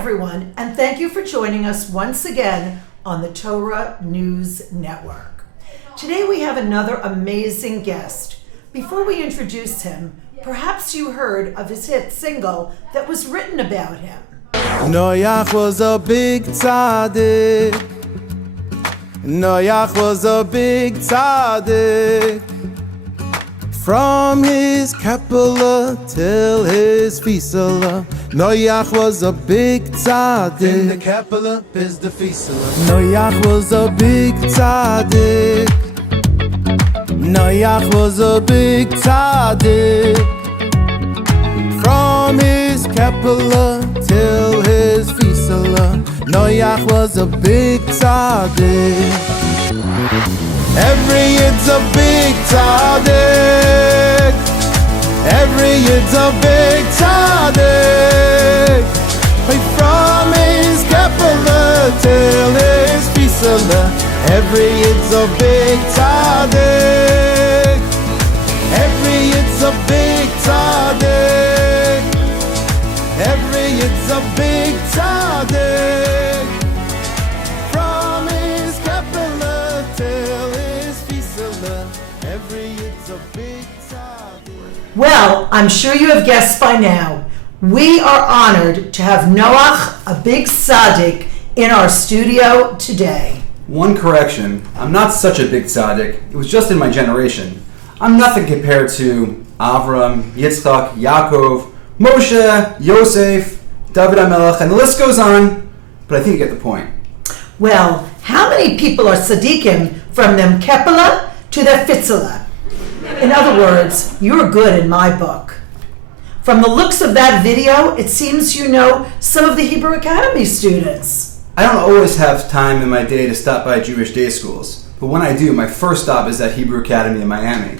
everyone, and thank you for joining us once again on the Torah News Network. Today we have another amazing guest. Before we introduce him, perhaps you heard of his hit single that was written about him. Noach was a big tzaddik. Noach was a big tzaddik. From his Kapala till his Fisala, Noach was a big tzaddik. In the Kapala is the Fisala. Noach was a big tzaddik. Noach was a big tzaddik. From his Kapala till his Fisala, Noach was a big tzaddik. Every yid's a big tzaddik. Every yid's a big tzaddik. From his Kapala till his Fisala, every yid's a big tzaddik. Every yid's a big tzaddik. Every yid's a big tzaddik. From his Kapala till his Fisala, every yid's a big tzaddik. Well, I'm sure you have guessed by now, we are honored to have Noach, a big tzaddik, in our studio today. One correction, I'm not such a big tzaddik, it was just in my generation. I'm nothing compared to Avram, Yitzchak, Yaakov, Moshe, Yosef, David HaMelech, and the list goes on, but I think you get the point. Well, how many people are tzaddikim from them Kepala to the Fitzala? In other words, you're good in my book. From the looks of that video, it seems you know some of the Hebrew Academy students. I don't always have time in my day to stop by Jewish day schools, but when I do, my first stop is at Hebrew Academy in Miami.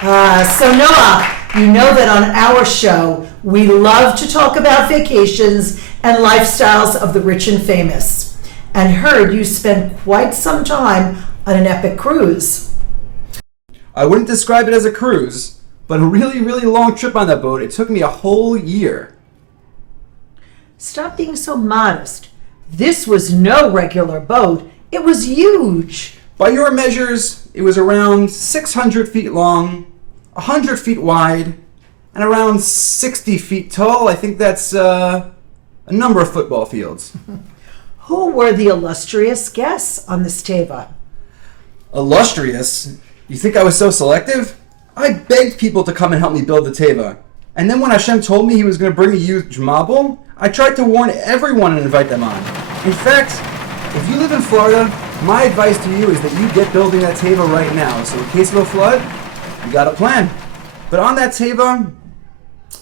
So Noah, you know that on our show, we love to talk about vacations and lifestyles of the rich and famous. And heard you spent quite some time on an epic cruise. I wouldn't describe it as a cruise, but a really, really long trip on that boat. It took me a whole year. Stop being so modest. This was no regular boat. It was huge. By your measures, it was around 600 feet long, 100 feet wide, and around 60 feet tall. I think that's a number of football fields. Who were the illustrious guests on this teva? Illustrious? You think I was so selective? I begged people to come and help me build the teva. And then when Hashem told me he was going to bring a huge mabul, I tried to warn everyone and invite them on. In fact, if you live in Florida, my advice to you is that you get building that teva right now. So in case of a flood, you got a plan. But on that teva,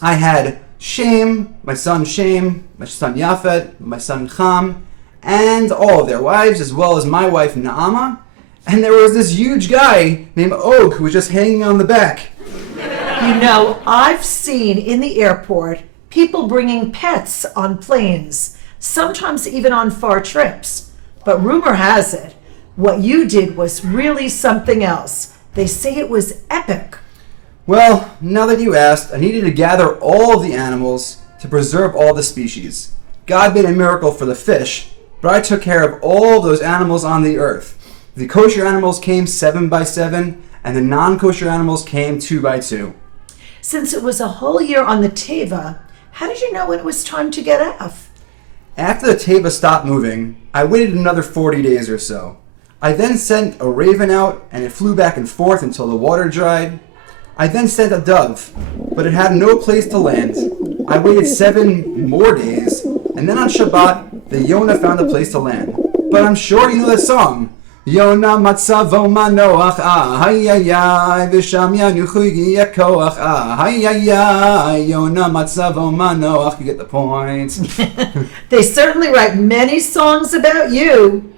I had Shem, my son Shem, my son Yafet, my son Cham, and all of their wives, as well as my wife Naama. And there was this huge guy named Og who was just hanging on the back. You know, I've seen in the airport people bringing pets on planes, sometimes even on far trips. But rumor has it, what you did was really something else. They say it was epic. Well, now that you asked, I needed to gather all of the animals to preserve all the species. God made a miracle for the fish, but I took care of all those animals on the earth. The kosher animals came 7 by 7, and the non-kosher animals came 2 by 2. Since it was a whole year on the teva, how did you know when it was time to get off? After the teva stopped moving, I waited another 40 days or so. I then sent a raven out, and it flew back and forth until the water dried. I then sent a dove, but it had no place to land. I waited 7 more days, and then on Shabbat, the Yonah found a place to land. But I'm sure you know the song. Yonah matzavo manoach hayayay v'sham yanuchu yakoach hayayay Yonah matzavo manoach. You get the point. They certainly write many songs about you.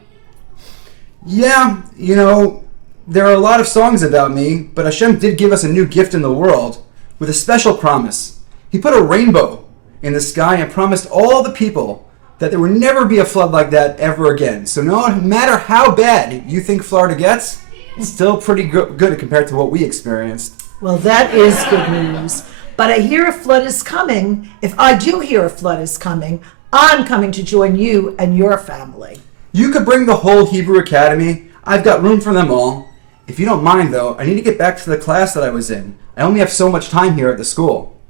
Yeah, you know, there are a lot of songs about me, but Hashem did give us a new gift in the world with a special promise. He put a rainbow in the sky and promised all the people that there would never be a flood like that ever again. So no matter how bad you think Florida gets, it's still pretty good compared to what we experienced. Well, that is good news. But I hear a flood is coming. If I do hear a flood is coming, I'm coming to join you and your family. You could bring the whole Hebrew Academy. I've got room for them all. If you don't mind, though, I need to get back to the class that I was in. I only have so much time here at the school.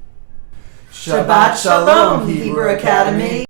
Shabbat Shalom, Hebrew Academy.